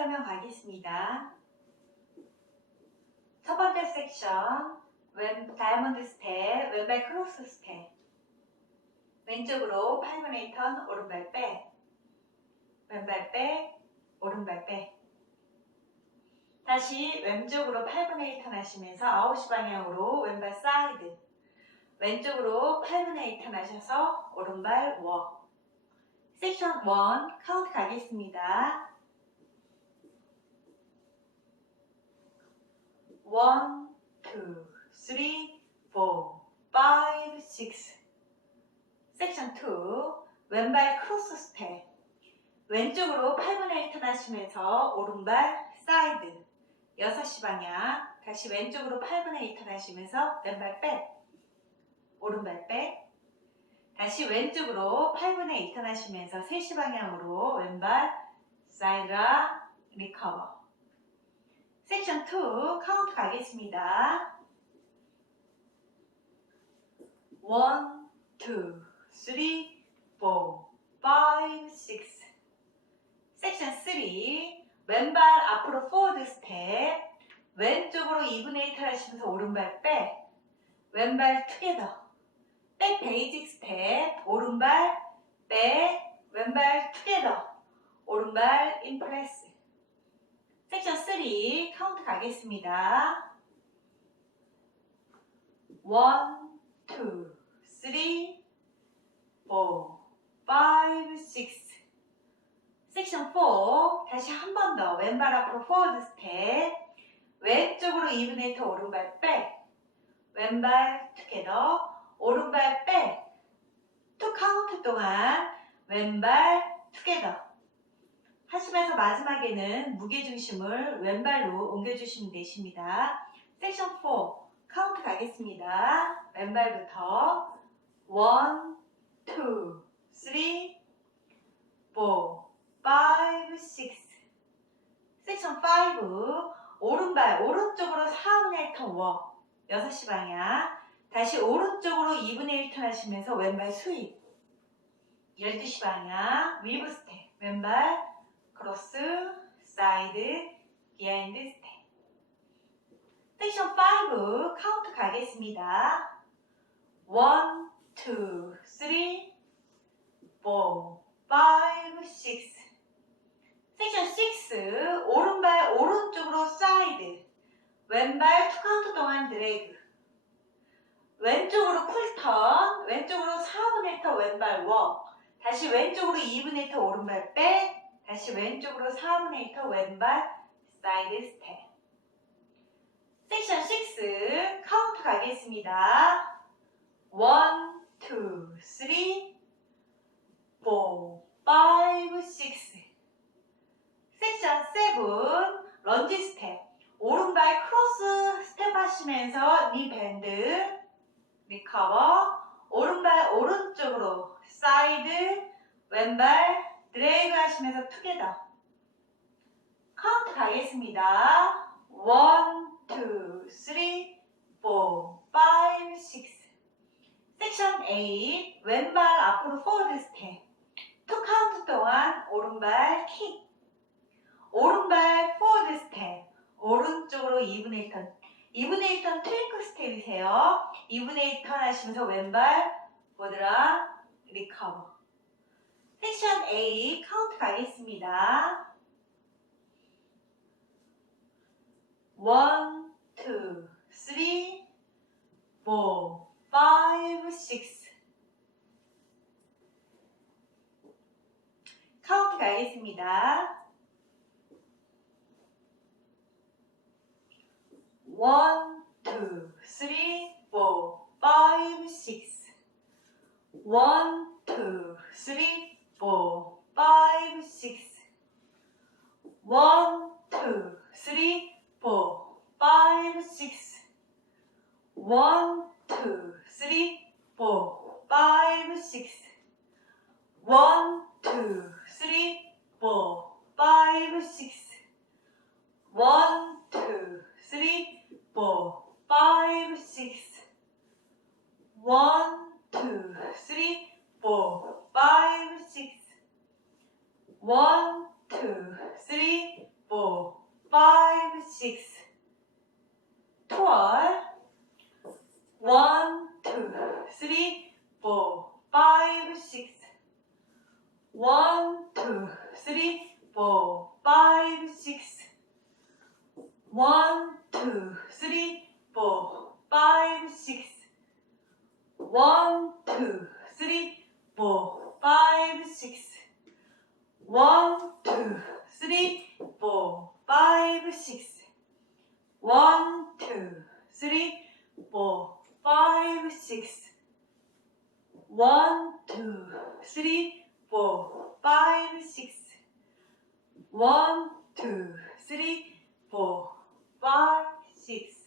설명 가겠습니다. 첫 번째 섹션, 왼, 다이아몬드 스텝, 왼발 크로스 스텝. 왼쪽으로 팔문에 턴, 오른발 백. 왼발 백, 오른발 백. 다시 왼쪽으로 8분의 1턴 하시면서 9시 방향으로 왼발 사이드. 왼쪽으로 8분의 1턴 하셔서 오른발 워. 섹션 1 카운트 가겠습니다. 1, 2, 3, 4, 5, 6. 섹션 2 왼발 크로스 스텝. 왼쪽으로 8분의 1 턴 하시면서 오른발 사이드. 6시 방향. 다시 왼쪽으로 8분의 1 턴 하시면서 왼발 백. 오른발 백. 다시 왼쪽으로 8분의 2 턴 하시면서 3시 방향으로 왼발 사이드라 리커버. 섹션 2 카운트 가겠습니다. 1, 2, 3, 4, 5, 6. 섹션 3 왼발 앞으로 포워드 스텝 왼쪽으로 2분의 1턴 하시면서 오른발 백 왼발 투게더 백 베이직 스텝 오른발 백 왼발 투게더 오른발 인프레스 섹션 3 카운트 가겠습니다. 1, 2, 3, 4, 5, 6 섹션 4 다시 한 번 더 왼발 앞으로 포워드 스텝 왼쪽으로 2분의 1터 오른발 백 왼발 투게더 오른발 백투 카운트 동안 왼발 투게더 하시면서 마지막에는 무게중심을 왼발로 옮겨주시면 되십니다. 섹션 4 카운트 가겠습니다. 왼발부터 1, 2, 3, 4, 5, 6 섹션 5 오른발 오른쪽으로 4분의 1턴 워. 6시 방향. 다시 오른쪽으로 2분의 1턴 하시면서 왼발 스윕 12시 방향. 위브 스텝 왼발 크로스 사이드 비하인드 스텝 섹션 5 카운트 가겠습니다. 1, 2, 3, 4, 5, 6 섹션 6 오른발 오른쪽으로 사이드 왼발 투 카운트 동안 드래그 왼쪽으로 쿨턴 왼쪽으로 4분의 1터 왼발 워 다시 왼쪽으로 2분의 1터 오른발 백 다시 왼쪽으로 4분의 1터 왼발 사이드 스텝. 섹션 6 카운트 가겠습니다. 1, 2, 3, 4, 5, 6 섹션 7 런지 스텝. 오른발 크로스 스텝 하시면서 니 밴드 리커버. 오른발 오른쪽으로 사이드 왼발 드래그 하시면서 투게더 카운트 가겠습니다. 1, 2, 3, 4, 5, 6 섹션 8 왼발 앞으로 포워드 스텝 투 카운트 동안 오른발 킥 오른발 포워드 스텝 오른쪽으로 2분의 1턴 2분의 1턴 트윙크 스텝이세요. 2분의 1턴 하시면서 왼발 보드라 리커버 섹션 A 카운트 가겠습니다 1, 2, 3, 4, 5, 6 카운트 가겠습니다 One, two, three, four, five, six. One, two, three, four, five, six. One, two, three, four, five, six. One, two, three, four, five, six. One, two, three, four, five, six. One, two, three, four, five, six. One, two, three, four, five, six. One, two, three, four, four. One, two, three, four, five, six. One, two, three, four, five, six. One, two, three, four, five, six. One, two, three, four, five, six. One, two, three, four, five, six. One, two, three, four, five, six. One, two, three, four, five, six. One, two, three, four, five, six.